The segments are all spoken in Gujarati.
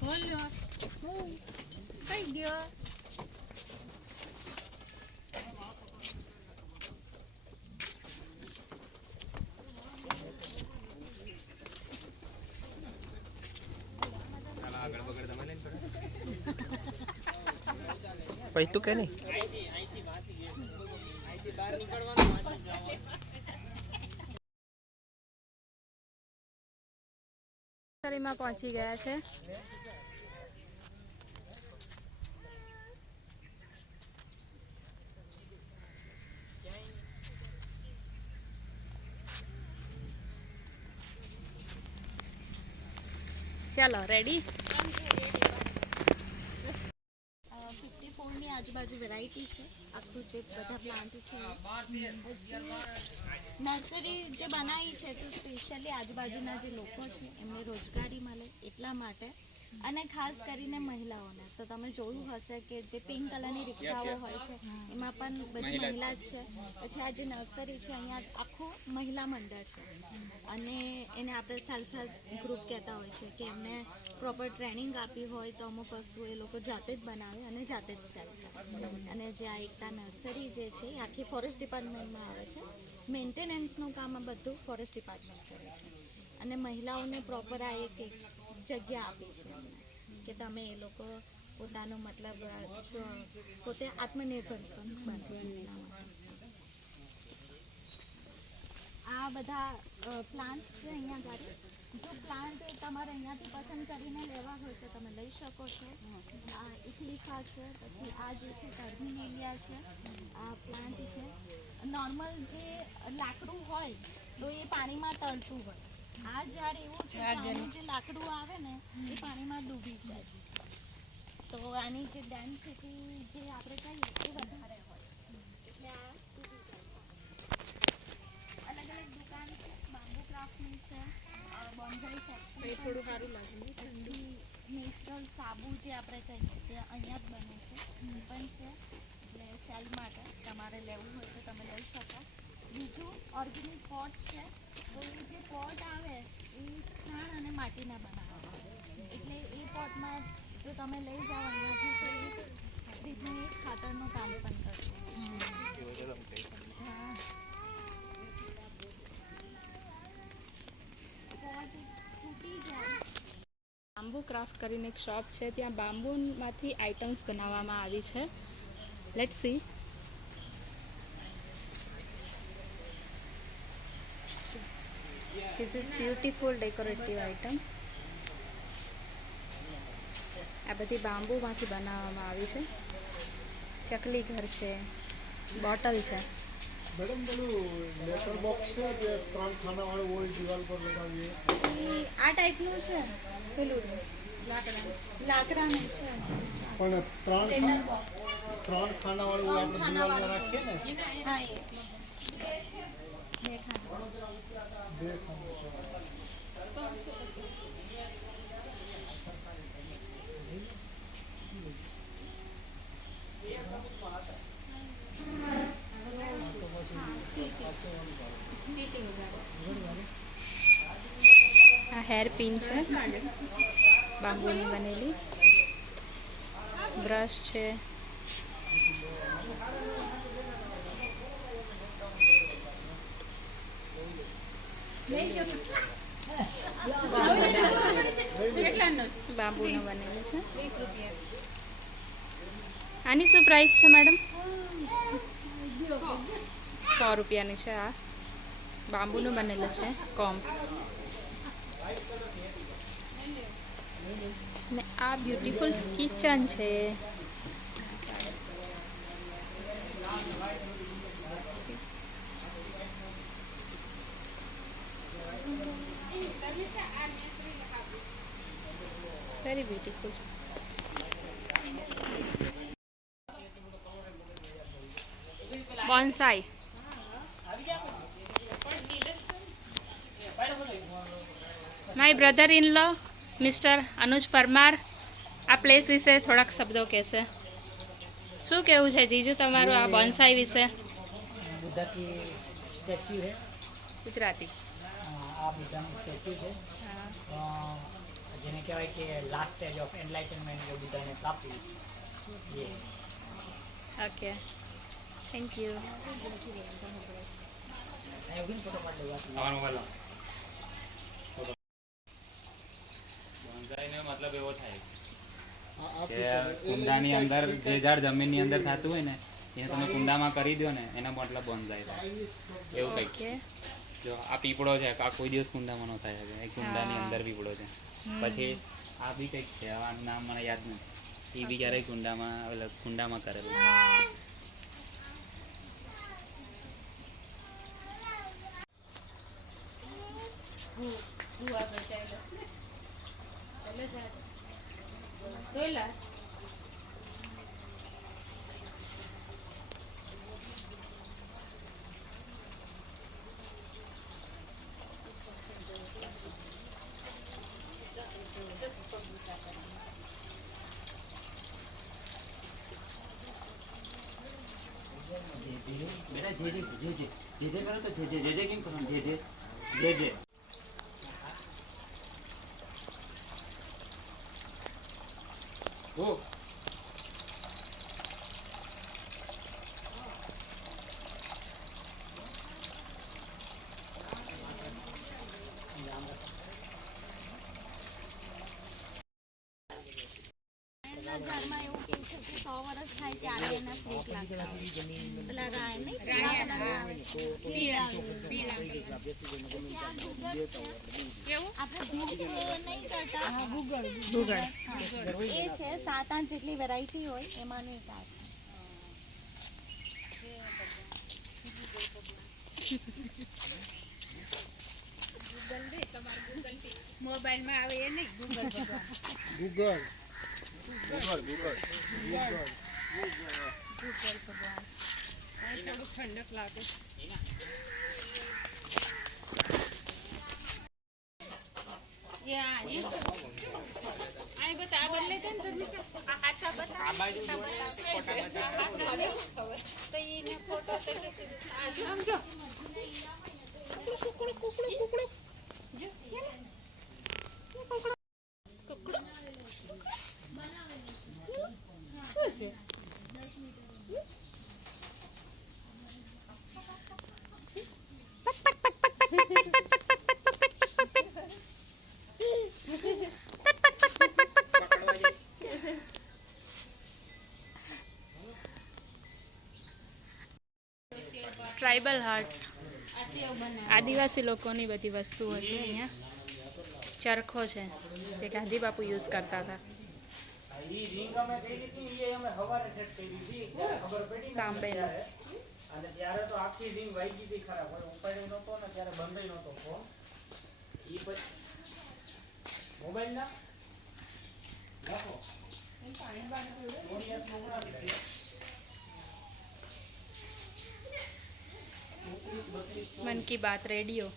બોલો કઈ ગયો પૈતું કે નહીં નર્સરીમાં પહોંચી ગયા છે. ચાલો રેડી. 54 ની આજુબાજુ વેરાયટી છે. આખું જે બધા પ્લાન્ટ છે નર્સરી જે બનાવી છે તો સ્પેશિયલી આજુબાજુના જે લોકો છે એમને રોજગારી મળે એટલા માટે, અને ખાસ કરીને મહિલાઓને. તો તમે જોયું હશે કે જે પિંક કલરની રિક્ષાઓ હોય છે એમાં પણ બધી મહિલા જ છે. પછી આ જે નર્સરી છે અહીંયા આખું મહિલા મંડળ છે, અને એને આપણે સેલ્ફ હેલ્પ ગ્રુપ કહેતા હોય છે કે એમને પ્રોપર ટ્રેનિંગ આપી હોય તો અમુક વસ્તુ એ લોકો જાતે જ બનાવે અને જાતે જ સેલ કરે. અને જે આ એકતા નર્સરી જે છે એ આખી ફોરેસ્ટ ડિપાર્ટમેન્ટમાં આવે છે. મેન્ટેનન્સનું કામ આ બધું ફોરેસ્ટ ડિપાર્ટમેન્ટ કરે છે, અને મહિલાઓને પ્રોપર આ એક જગ્યા આપી છે એમને કે તમે એ લોકો પોતાનું મતલબ પોતે આત્મનિર્ભર બને. આ બધા પ્લાન્ટ છે અહીંયા ગાડી. જો પ્લાન્ટ તમારે અહીંયાથી પસંદ કરીને લેવા હોય તો તમે લઈ શકો છો. આ ઇફલિફા છે, પછી આ જે છે ટર્મિનેલિયા છે, આ પ્લાન્ટ છે. નોર્મલ જે લાકડું હોય તો એ પાણીમાં તરતું હોય. આ ઝાડ એવું છે કે આનું જે લાકડું આવે ને એ પાણીમાં ડૂબી જાય, તો આની જે ડેન્સિટી જે આપણે કહીએ એ વધારે હોય, એટલે આ ડૂબી જાય. અલગ અલગ દુકાન છે, બાંબુ ક્રાફ્ટની છે, બોન્સાઈ સેક્શન, એ થોડું સારું લાગે. પછી નેચરલ સાબુ જે આપણે કહીએ જે અહીંયા જ બને છે એ પણ છે, એટલે સેલ માટે તમારે લેવું હોય તો તમે લઈ શકો. બીજું ઓર્ગેનિક પોટ છે, તો એ જે પોટ આવે એ છાણ અને માટીના બનાવવા, એટલે એ પોટમાં જો તમે લઈ જાઓ અહીંયાથી તો એ રીતનું એક ખાતરનું કામ પણ કરશે. હા, બાંબુ ક્રાફ્ટ કરીને એક શોપ છે, ત્યાં બાંબુમાંથી આઇટમ્સ બનાવવામાં આવી છે. Let's see. This is beautiful decorative item. આ બધી બાંબુમાંથી બનાવવામાં આવી છે. ચકલી ઘર છે, બોટલ છે. મેડમ પેલું લેટર બોક્સ છે જે 3 ખાનાવાળું હોય દિવાલ પર લગાવીએ, આ ટાઈપનું છે. પેલું લાકડાનું છે પણ 3 ખાનાવાળું હોય આપણે દિવાલમાં રાખીએ ને. હા, એ 2 આ હેર પિન છે બાંબુની બનેલી. બ્રશ છે, બાંબુનું બનેલું છે. આની શું પ્રાઇસ છે મેડમ? 100 રૂપિયાની છે. આ બાંબુનું બનેલું છે કોમ્પ. ને આ બ્યુટીફુલ કિચન છે. Very beautiful. Bonsai. My brother in law mister Anuj Parmar આ પ્લેસ વિશે થોડાક શબ્દો કહેશે. શું કહેવું છે જીજુ તમારું આ બોન્સાઈ વિશે? बुद्धा की स्टैच्यू है ગુજરાતી. આ બુદ્ધાનું સ્ટેચ્યુ છે જેને કહેવાય કે લાસ્ટ સ્ટેજ ઓફ એનલાઇટનમેન્ટ જે બુદ્ધાને પ્રાપ્ત થઈ છે. Okay, thank you. અહીંયા ઉભીને ફોટો પાડી લેવા. બોન્સાઈનો મતલબ એવો થાય આ કે કુંડાની અંદર જે ઝાડ જમીનની અંદર થતું હોય ને એને તમે કુંડામાં કરી દો ને એનો મતલબ બોન્સાઈ થાય એવું કંઈક. ઓકે. જો આ પીપળો છે આ કોઈ દિવસ કુંડામાં ન થાય શકે, એ કુંડાની અંદર પીપળો છે. પછી આ બી કંઈક છે, આનું નામ મને યાદ નથી, એ બી ક્યારેય કુંડામાં કરેલું. બેટા જે કરો તો જે કેમ કરો જે ઓ એના ઘરમાં એવું કહે છે કે 100 વર્ષ થાય ત્યારે એના ફ્રૂટ લાગતા હોય. પેલા રાય નહીં, આપણે ધૂપ નહીં કરતા, એ છે 7-8 જેટલી વેરાયટી હોય એમાંની એક આ છે. મોબાઈલમાં આવે એ નહીં, ગૂગલ ગૂગલ થોડું ઠંડક લાગે. ટ્રાઇબલ હાર્ટ, આદિવાસી લોકોની બધી વસ્તુઓ છે અહીંયા. ચરખો છે જે ગાંધી બાપુ યુઝ કરતા હતા. સાંભળેલો અને ત્યારે તો આખી રિંગ વાગી ગઈ ખરાબ, ઉપાડી નતો ને ત્યારે બંધ નતો ફોન. ઈ પછી મોબાઈલ ના નાખો મન કી બાત રેડિયો.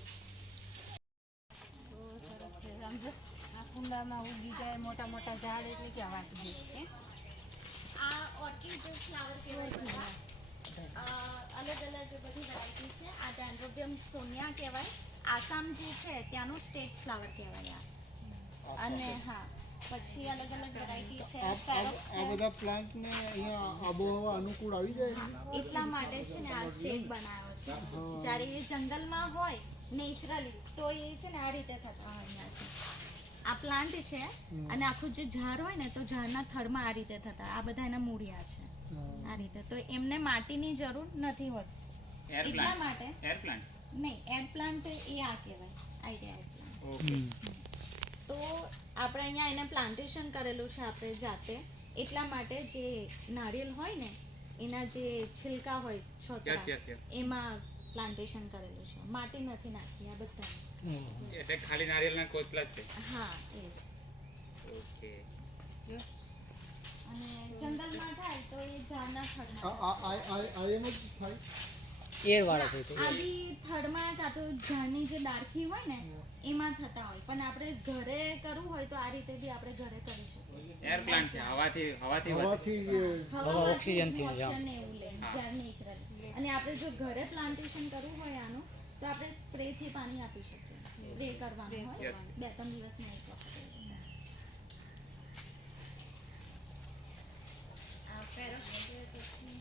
આ કુંડામાં ઉગી જાય મોટા મોટા ઝાડ એટલે કે વાત દે. આ ઓર્કિડ ફ્લાવર કહેવાય. અલગ અલગ બધી વેરાયટી છે. આ ડેન્ડ્રોબિયમ સોનિયા કહેવાય. આસામ જે છે ત્યાંનું સ્ટેટ ફ્લાવર કહેવાય આ. અને હા પછી અલગ અલગ વેરાયટી છે. આ બધા પ્લાન્ટ ને અહીંયા આબોહવા અનુકૂળ આવી જાય એટલા માટે છે ને આ શેડ બનાવ્યો છે. જ્યારે એ જંગલમાં હોય નેચરલી તો એ છે ને આ રીતે થતા હોય છે. આ પ્લાન્ટ છે અને આખું જે ઝાડ હોય ને તો ઝાડના થડમાં આ રીતે થતા. આ બધા એના મૂળિયા છે આ રીતે. તો એમને માટીની જરૂર નથી હોતી. એટલા માટે એર પ્લાન્ટ નહીં, એર પ્લાન્ટ એ આ કહેવાય, આઈડિયા એર પ્લાન્ટ. ઓકે. તો આપણે અહીંયા એને પ્લાન્ટેશન કરેલું છે આપણે જાતે. એટલા માટે જે નાળિયેર હોય ને એના જે છિલકા હોય છોતરા એમાં પ્લાન્ટેશન કરેલું છે. માટી નથી નાખી આ બધા. એટલે ખાલી નારિયેળના કોથળા જ છે. હા એ જ. ઓકે. અને જંગલમાં થાય તો એ ઝાડના થડમાં આ એમ જ થાય એર વાળા છે આદી થડમાં કાં તો ઝાડની જે ડાળખી હોય ને એમાં થતા હોય. પણ આપણે ઘરે કરવું હોય તો આ રીતે બી આપણે ઘરે કરી શકીએ. એર પ્લાન્ટ છે, હવાથી ઓક્સિજન થી ઓક્સિજન એવું લે ઝાડ નેચરલી. અને આપણે જો ઘરે પ્લાન્ટેશન કરવું હોય આનું તો આપણે સ્પ્રેથી પાણી આપી શકીએ. સ્પ્રે કરવાનું હોય 2-3 દિવસમાં એક વખત. આ ફેરોનોપ્સિસ પછી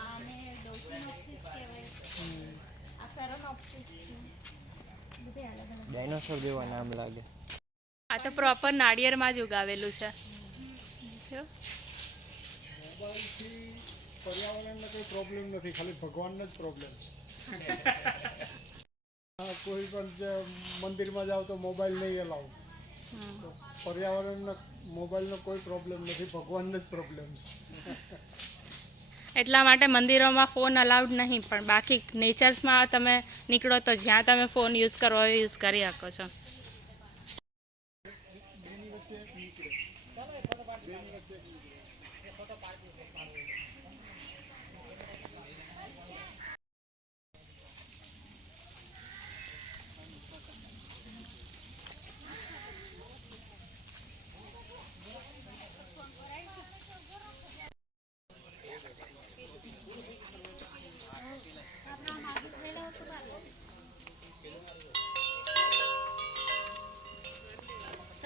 આને ડોસિનોપ્સિસ કહેવાય. આ ફેરોનોપ્સિસ છે. બધે અલગ અલગ. ડાયનોસોર જેવા નામ લાગે. આ તો પ્રોપર નાળિયેરમાં જ ઉગાવેલું છે. જો. મોબાઈલથી પર્યાવરણને કોઈ પ્રોબ્લેમ નથી, ખાલી ભગવાનને જ પ્રોબ્લેમ છે. કોઈ પણ જે મંદિરમાં જાઓ તો મોબાઈલ નહીં અલાવ. તો પર્યાવરણનો મોબાઈલનો કોઈ પ્રોબ્લેમ નથી, ભગવાનને જ પ્રોબ્લેમ છે. એટલા માટે મંદિરોમાં ફોન અલાઉડ નહીં, પણ બાકી નેચર્સમાં તમે નીકળો તો જ્યાં તમે ફોન યુઝ કરવો હોય યુઝ કરી શકો છો. બેની વચ્ચે એક નીકળે. બેની વચ્ચે એક નીકળે.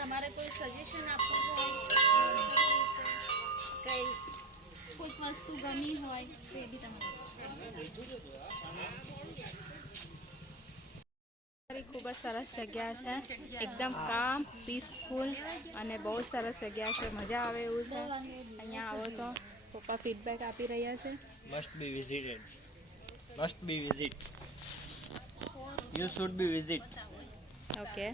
તમારે કોઈ સજેશન આપવું હોય nursery વિશે, કઈ કોઈક વસ્તુ ગમી હોય તો એ બી તમે ખૂબ જ સરસ જગ્યા છે, એકદમ કામ પીસફુલ અને બહુ સરસ જગ્યા છે, મજા આવે એવું છે. અહીંયા આવો તો પપ્પા ફીડબેક આપી રહ્યા છે. Must be visited. Must be visit. You should be visit. Okay.